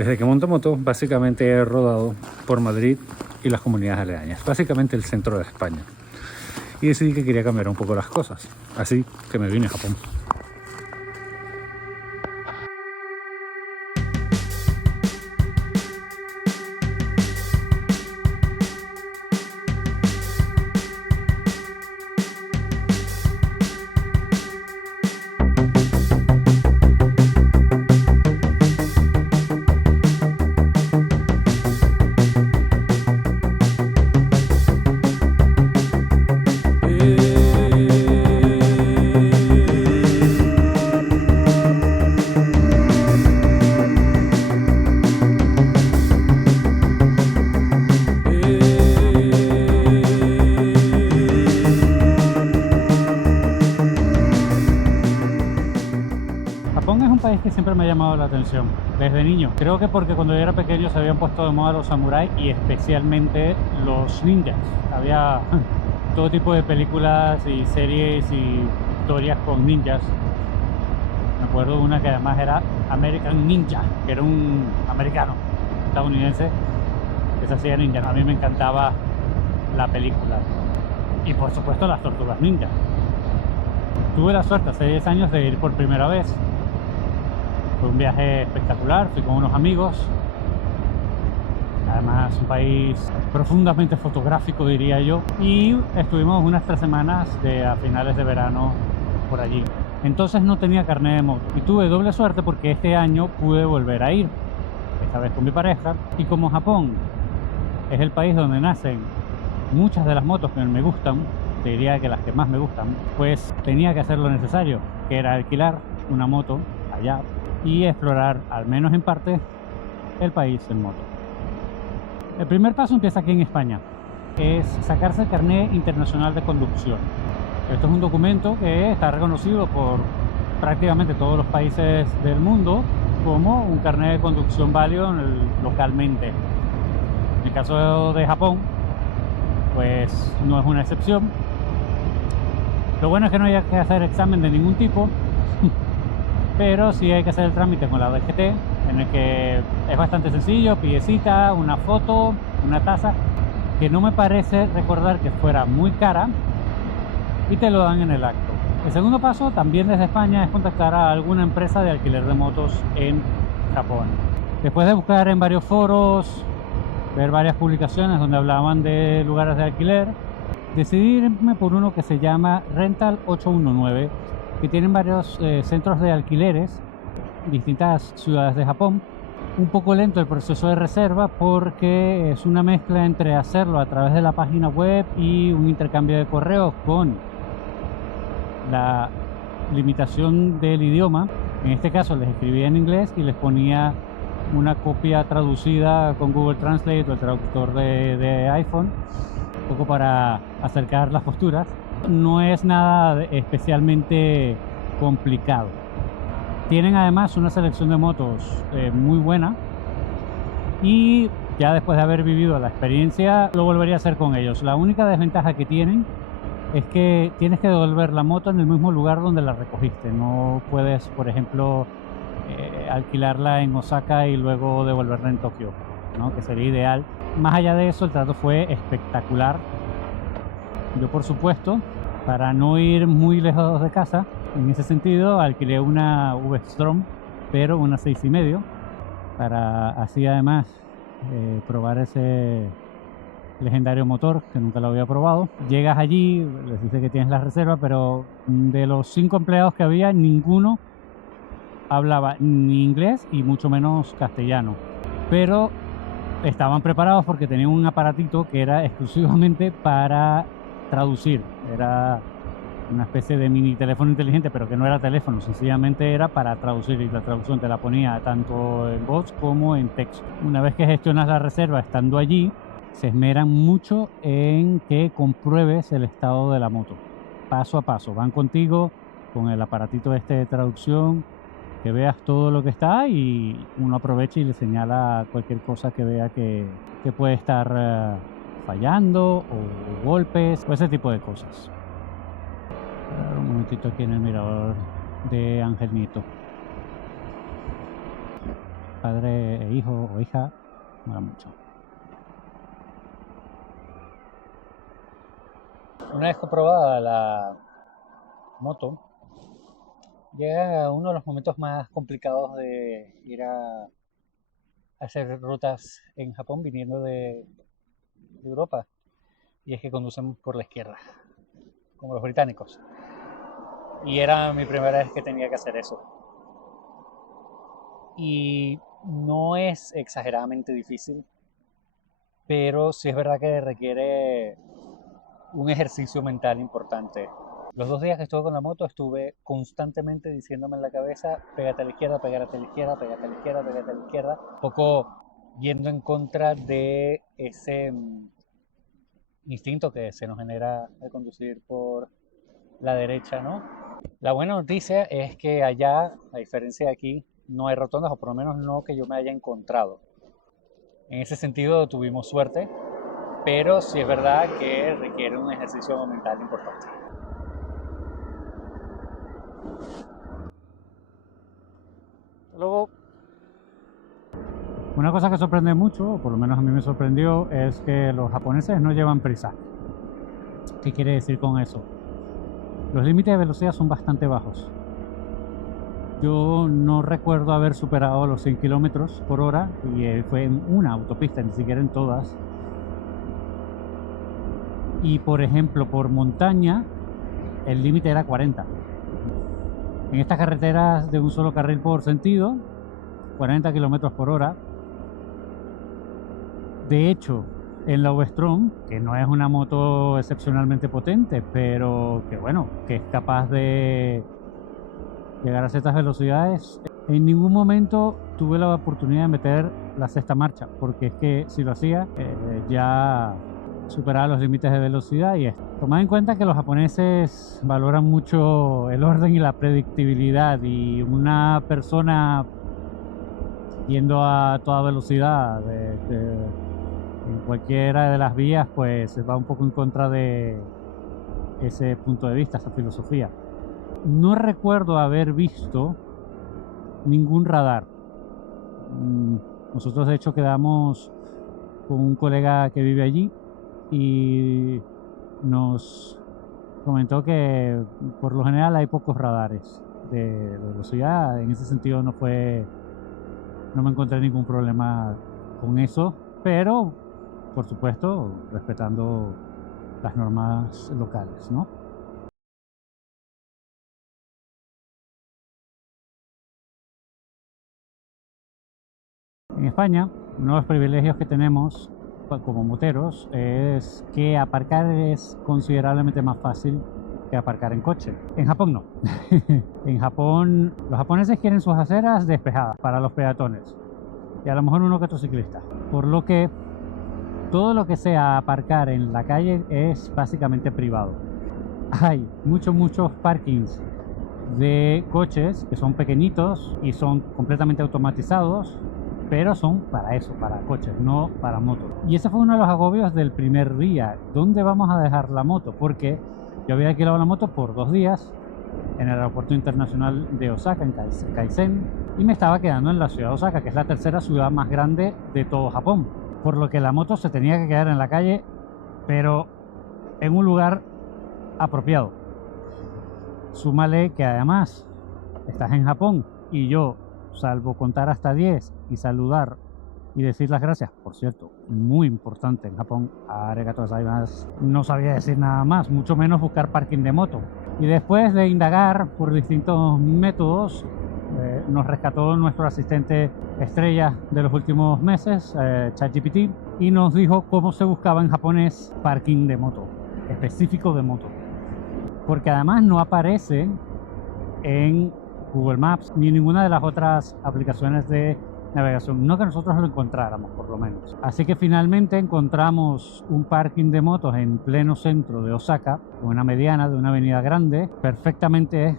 Desde que monto moto, básicamente he rodado por Madrid y las comunidades aledañas, básicamente el centro de España. Y decidí que quería cambiar un poco las cosas, así que me vine a Japón. Japón es un país que siempre me ha llamado la atención desde niño. Creo que porque cuando yo era pequeño se habían puesto de moda los samuráis y especialmente los ninjas. Había todo tipo de películas y series y historias con ninjas. Me acuerdo de una que además era American Ninja, que era un americano estadounidense que se hacía ninja. A mí me encantaba la película y por supuesto las tortugas ninja. Tuve la suerte hace 10 años de ir por primera vez. Fue un viaje espectacular, fui con unos amigos. Además, un país profundamente fotográfico, diría yo. Y estuvimos unas 3 semanas a finales de verano por allí. Entonces no tenía carnet de moto. Y tuve doble suerte porque este año pude volver a ir. Esta vez con mi pareja. Y como Japón es el país donde nacen muchas de las motos que me gustan, te diría que las que más me gustan, pues tenía que hacer lo necesario, que era alquilar una moto allá y explorar, al menos en parte, el país en moto. El primer paso empieza aquí en España, es sacarse el carnet internacional de conducción. Esto es un documento que está reconocido por prácticamente todos los países del mundo como un carnet de conducción válido localmente. En el caso de Japón, pues no es una excepción. Lo bueno es que no hay que hacer examen de ningún tipo, pero sí hay que hacer el trámite con la DGT, en el que es bastante sencillo, pide cita, una foto, una tasa, que no me parece recordar que fuera muy cara, y te lo dan en el acto. El segundo paso, también desde España, es contactar a alguna empresa de alquiler de motos en Japón. Después de buscar en varios foros, ver varias publicaciones donde hablaban de lugares de alquiler, decidí irme por uno que se llama Rental 819, que tienen varios centros de alquileres en distintas ciudades de Japón. Un poco lento el proceso de reserva porque es una mezcla entre hacerlo a través de la página web y un intercambio de correos con la limitación del idioma. En este caso les escribía en inglés y les ponía una copia traducida con Google Translate o el traductor de iPhone, un poco para acercar las posturas. No es nada especialmente complicado. Tienen además una selección de motos muy buena y ya después de haber vivido la experiencia lo volvería a hacer con ellos. La única desventaja que tienen es que tienes que devolver la moto en el mismo lugar donde la recogiste. No puedes, por ejemplo, alquilarla en Osaka y luego devolverla en Tokio, ¿no? Que sería ideal. Más allá de eso, el trato fue espectacular. Yo, por supuesto, para no ir muy lejos de casa, en ese sentido alquilé una V-Strom, pero una 6,5, para así además probar ese legendario motor que nunca lo había probado. Llegas allí, les dice que tienes la reserva, pero de los 5 empleados que había, ninguno hablaba ni inglés y mucho menos castellano, pero estaban preparados porque tenían un aparatito que era exclusivamente para traducir. Era una especie de mini teléfono inteligente, pero que no era teléfono, sencillamente era para traducir, y la traducción te la ponía tanto en voz como en texto. Una vez que gestionas la reserva estando allí, se esmeran mucho en que compruebes el estado de la moto, paso a paso. Van contigo con el aparatito este de traducción, que veas todo lo que está y uno aprovecha y le señala cualquier cosa que vea que puede estar fallando, o golpes, o ese tipo de cosas. Un momentito aquí en el mirador de Ángel Nieto. padre e hijo o hija, mola mucho. Una vez comprobada la moto, llega uno de los momentos más complicados de ir a hacer rutas en Japón viniendo de Europa, y es que conducen por la izquierda, como los británicos. Y era mi primera vez que tenía que hacer eso. Y no es exageradamente difícil, pero sí es verdad que requiere un ejercicio mental importante. Los 2 días que estuve con la moto estuve constantemente diciéndome en la cabeza, pégate a la izquierda, pégate a la izquierda, pégate a la izquierda, pégate a la izquierda. Un poco yendo en contra de ese instinto que se nos genera de conducir por la derecha, ¿no? La buena noticia es que allá, a diferencia de aquí, no hay rotondas, o por lo menos no que yo me haya encontrado. En ese sentido tuvimos suerte, pero sí es verdad que requiere un ejercicio mental importante. Luego, una cosa que sorprende mucho, o por lo menos a mí me sorprendió, es que los japoneses no llevan prisa. ¿Qué quiere decir con eso? Los límites de velocidad son bastante bajos. Yo no recuerdo haber superado los 100 kilómetros por hora, y fue en una autopista, ni siquiera en todas. Y por ejemplo, por montaña, el límite era 40. En estas carreteras de un solo carril por sentido, 40 kilómetros por hora. De hecho, en la V-Strom, que no es una moto excepcionalmente potente, pero que bueno, que es capaz de llegar a ciertas velocidades, en ningún momento tuve la oportunidad de meter la sexta marcha, porque es que si lo hacía, ya superaba los límites de velocidad. Y tomad en cuenta que los japoneses valoran mucho el orden y la predictibilidad, y una persona yendo a toda velocidad en cualquiera de las vías, pues va un poco en contra de ese punto de vista, esa filosofía. No recuerdo haber visto ningún radar. Nosotros de hecho quedamos con un colega que vive allí y nos comentó que por lo general hay pocos radares de velocidad. En ese sentido no me encontré ningún problema con eso, pero por supuesto respetando las normas locales, ¿no? En España, uno de los privilegios que tenemos como moteros es que aparcar es considerablemente más fácil que aparcar en coche. En Japón no. En Japón, los japoneses quieren sus aceras despejadas para los peatones y a lo mejor uno que otro ciclista. Por lo que todo lo que sea aparcar en la calle es básicamente privado. Hay muchos parkings de coches que son pequeñitos y son completamente automatizados, pero son para eso, para coches, no para motos. Y ese fue uno de los agobios del primer día. ¿Dónde vamos a dejar la moto? Porque yo había alquilado la moto por 2 días en el aeropuerto internacional de Osaka, en Kaisen, y me estaba quedando en la ciudad de Osaka, que es la tercera ciudad más grande de todo Japón. Por lo que la moto se tenía que quedar en la calle, pero en un lugar apropiado. Súmale que además estás en Japón y yo, salvo contar hasta 10 y saludar y decir las gracias, por cierto, muy importante en Japón, arigato gozaimasu, no sabía decir nada más, mucho menos buscar parking de moto. Y después de indagar por distintos métodos, nos rescató nuestro asistente estrella de los últimos meses, ChatGPT, y nos dijo cómo se buscaba en japonés parking de moto, específico de moto. Porque además no aparece en Google Maps ni en ninguna de las otras aplicaciones de navegación, no que nosotros lo encontráramos por lo menos. Así que finalmente encontramos un parking de motos en pleno centro de Osaka, una mediana de una avenida grande, perfectamente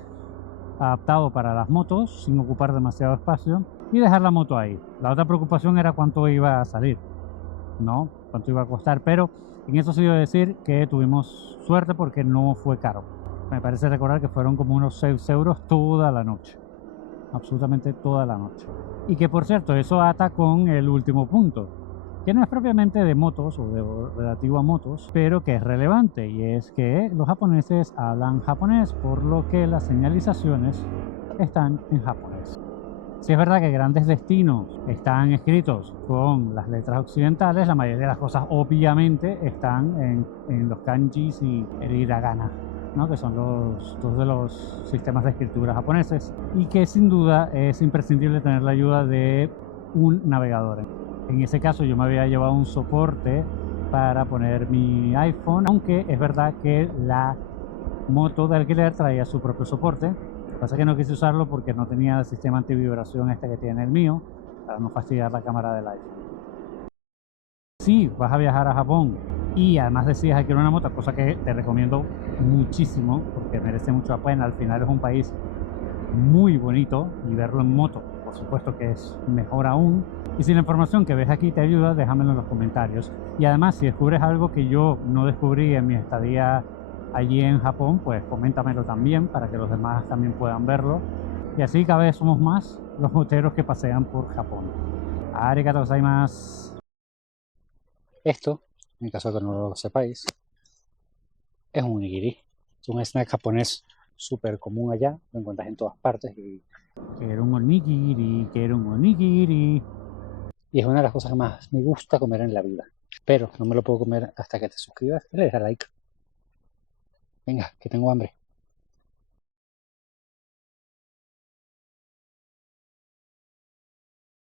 adaptado para las motos, sin ocupar demasiado espacio, y dejar la moto ahí. La otra preocupación era cuánto iba a salir, ¿no? Cuánto iba a costar, pero en eso sí debo decir que tuvimos suerte porque no fue caro. Me parece recordar que fueron como unos 6 euros toda la noche. absolutamente toda la noche. Y que por cierto, eso ata con el último punto, que no es propiamente de motos o de relativo a motos, pero que es relevante, y es que los japoneses hablan japonés, por lo que las señalizaciones están en japonés. Si es verdad que grandes destinos están escritos con las letras occidentales, la mayoría de las cosas obviamente están en los kanjis y el hiragana, ¿no? Que son los dos de los sistemas de escritura japoneses, y que sin duda es imprescindible tener la ayuda de un navegador. En ese caso yo me había llevado un soporte para poner mi iPhone, aunque es verdad que la moto de alquiler traía su propio soporte. Lo que pasa es que no quise usarlo porque no tenía el sistema antivibración este que tiene el mío, para no fastidiar la cámara del iPhone. Si vas a viajar a Japón y además decides adquirir una moto, cosa que te recomiendo muchísimo porque merece mucho la pena, al final es un país muy bonito y verlo en moto, por supuesto que es mejor aún. Y si la información que ves aquí te ayuda, déjamelo en los comentarios. Y además, si descubres algo que yo no descubrí en mi estadía allí en Japón, pues coméntamelo también para que los demás también puedan verlo. Y así cada vez somos más los moteros que pasean por Japón. Arigato gozaimasu. Esto, en caso de que no lo sepáis, es un onigiri. Es un snack japonés súper común allá, lo encuentras en todas partes y quiero un onigiri, quiero un onigiri. Y es una de las cosas que más me gusta comer en la vida. Pero no me lo puedo comer hasta que te suscribas y le des a like. Venga, que tengo hambre.